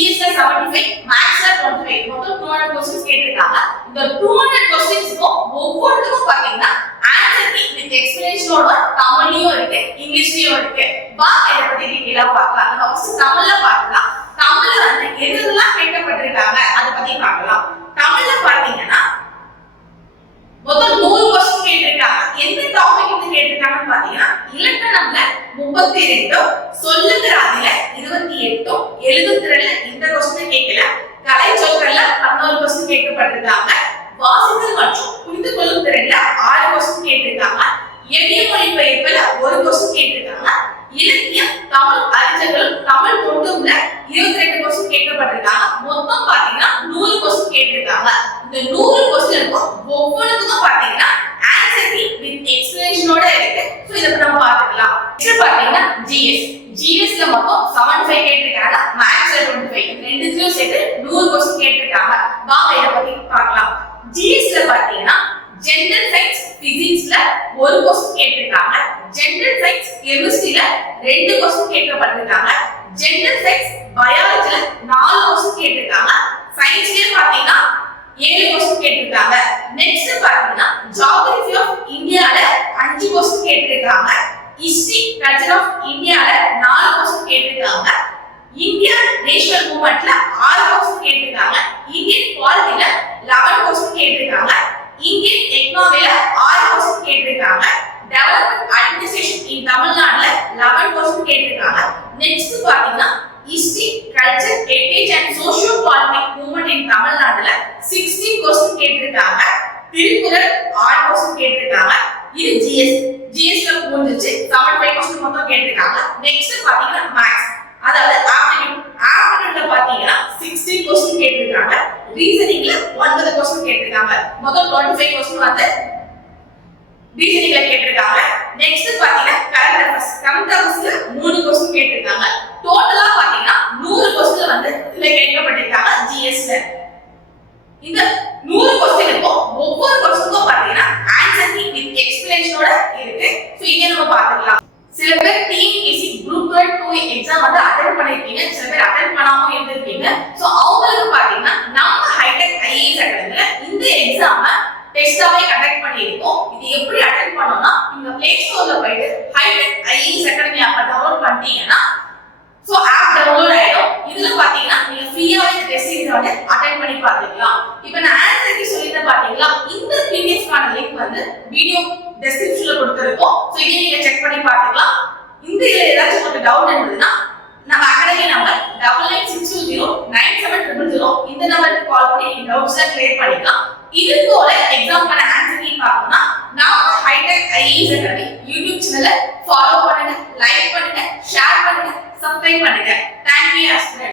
GS ல 75, Maths ல 25. மொத்தம் 200 क्वेश्चंस கேட்டிருக்காங்க. இந்த 200 क्वेश्चंஸ்க்கும் ஒவ்வொருத்துக்கும் பாத்தீங்கன்னா ஆன்சர் கீ வித் எக்ஸ்பிளனேஷனோட தமிழ்லயும் இருக்கு, இங்கிலீஷ்லயும் இருக்கு. வா இத பத்தி டீடைலா பார்க்கலாம். நம்ம ஃபர்ஸ்ட் தமிழ்ல பார்க்கலாம். தமிழ்ல வந்து எதெல்லாம் கேட்கப்பட்டிருக்காங்க அத பத்தி பார்க்கலாம். தமிழ்ல பாத்தீங்கன்னா மொத்தம் 100 क्वेश्चन கேட்டிருக்காங்க. எந்த டாபிக் வந்து கேட்டிருக்காங்கன்னு பாத்தீங்கன்னா இலக்கணம்ல 32, சொல்லுங்கறாதுல 28, எழுதுத்திறன்ல இந்த क्वेश्चन கேட்கல. கலை சொற்கள்ல 11 क्वेश्चन கேட்கப்பட்டிருக்காங்க. வாசித்தல் மற்றும் புரிந்து கொள்ளும் திறன்ல 6 क्वेश्चन கேட்டிருக்காங்க. எளிய மொழிபெயர்ப்புல 1 क्वेश्चन கேட்டிருக்காங்க. இலக்கியம், தமிழ் அறிஞர்கள், தமிழ் தொண்டும்ல 22 क्वेश्चन கேட்கப்பட்டிருக்காங்க. மொத்தம் பாத்தீங்கன்னா 100 क्वेश्चन கேட்டிருக்காங்க. இந்த 100 क्वेश्चனுக்கும் ஒவ்வொருத்துக்கும் பாத்தீங்கன்னா ஆன்சர் கீ வித் எக்ஸ்பிளனேஷனோட இருக்கு. சோ இத நம்ம பார்க்கலாம். நெக்ஸ்ட் பாத்தீங்கன்னா GS ல மொத்தம் 75 கேட்டிருக்காங்க. மேத்ஸ்ல 25. ரெண்டுத்துலயும் சேர்த்து 100 क्वेश्चन கேட்டிருக்காங்க. வாங்க இத பத்தி பார்க்கலாம். GS ல பாத்தீங்கன்னா ஜெனரல் சயின்ஸ் பிசிக்ஸ்ல 1 क्वेश्चन கேட்டிருக்காங்க. ஜெனரல் சயின்ஸ் கெமிஸ்ட்ரியில 2 क्वेश्चन கேட்கப்பட்டிருக்காங்க. ஜெனரல் சயின்ஸ் பயாலஜில 4 क्वेश्चन கேட்டிருக்காங்க. சயின்ஸ்ல பாத்தீங்கன்னா 7 क्वेश्चन கேட்டிருக்காங்க. நெக்ஸ்ட் பாத்தீங்கன்னா ஜியோகிராஃபி ஆஃப் இந்தியால 5 क्वेश्चन கேட்டிருக்காங்க. ஹிஸ்டரி கல்ச்சர் ஆஃப் இந்தியால 4 क्वेश्चन கேட்டிருக்காங்க. இந்தியன் நேஷனல் மூவ்மென்ட்ல 6 क्वेश्चन கேட்டிருக்காங்க. இந்தியன் பாலிட்டில 11 क्वेश्चन கேட்டிருக்காங்க. இந்தியன் எக்கனாமில 6 क्वेश्चन கேட்டிருக்காங்க. டெவலப்மென்ட் அட்மினிஸ்ட்ரேஷன் இன் தமிழ்நாடுல 11 क्वेश्चन கேட்டிருக்காங்க. நெக்ஸ்ட் பாத்தீங்கன்னா history culture heritage and socio politic movement in தமிழ்நாடுல 16 क्वेश्चन கேட்டிருக்காங்க. திருக்குறள் 6 क्वेश्चन கேட்டிருக்காங்க. இது GS ல முடிஞ்சிச்சு. 75 क्वेश्चन மொத்தம் கேட்டிருக்காங்க. நெக்ஸ்ட் பாத்தீங்கன்னா மேத்ஸ், அதாவது ஆப்டிட்யூட்ல பாத்தீங்கன்னா 16 क्वेश्चन கேட்டிருக்காங்க. ரீசனிங்ல 9 क्वेश्चन கேட்டிருக்காங்க. மொத்தம் 25 क्वेश्चन வந்து ரீசனிங்ல கேட்டிருக்காங்க. நெக்ஸ்ட் பாத்தீங்கன்னா கரண்ட் அஃபேர்ஸ்ல 3 क्वेश्चन கேட்டிருக்காங்க. டோட்டலா பாத்தீங்கன்னா 100 क्वेश्चन வந்து இதுல கேட்கப்பட்டிருக்காங்க GS ல. இந்த 100 क्वेश्चனுக்கும் ஒவ்வொரு क्वेश्चனுக்கும் பாத்தீங்கன்னா ஆன்சர் கீ வித் எக்ஸ்பிளனேஷனோட இருக்கு. சோ இங்க நம்ம பார்க்கலாம். சில பேர் TNPSC குரூப் 2 எக்ஸாம் வந்து அட்டெண்ட் பண்ணிருப்பீங்க, சில பேர் அட்டெண்ட் பண்ணாம இருந்திருப்பீங்க. சோ அவங்களுக்கு பாத்தீங்கன்னா நம்ம ஹைடெக் IAS அகாடமில இந்த எக்ஸாம டெஸ்டாவே கண்டக்ட் பண்ணிருக்கோம். இது எப்படி அட்டெண்ட் பண்ணனும்னா நீங்க Play Storeல போயிட்டு ஹைடெக் IAS அகாடமி ஆப்பை டவுன்லோட் பண்ணிட்டீங்கன்னா சோ ஆப் டவுன்லோட் ஆயிடும். இதுல பாத்தீங்கன்னா நீங்க ஃப்ரீயாவே இந்த டெஸ்ட் சீரிஸ் வந்து அட்டெண்ட் பண்ணி பார்த்துக்கலாம். இப்போ நான் ஆன்சர் கீ சொல்லிட்டேன் பாத்தீங்களா, இந்த PDF கான லிங்க் வந்து வீடியோ டெஸ்கிரிப்ஷன்ல கொடுத்திருக்கோம். சோ இதை நீங்க செக் பண்ணி பார்த்துக்கலாம். இந்த இதுல ஏதாச்சும் உங்களுக்கு டவுட் இருந்ததுன்னா நம்ம அகாடமி நம்பர் 9962097000 இந்த நம்பருக்கு கால் பண்ணி நீங்க டவுட்ஸை கிளியர் பண்ணிக்கலாம். இது போல எக்ஸாம்க்கான ஆன்சர் கீ பார்க்கணும்னா நாம ஹைடெக் IAS அகாடமி யூடியூப் சேனலை ஃபாலோ பண்ணுங்க, லைக் பண்ணுங்க, ஷேர் பண்ணுங்க, சப்ஸ்கிரைப் பண்ணுங்க. தேங்க்யூ.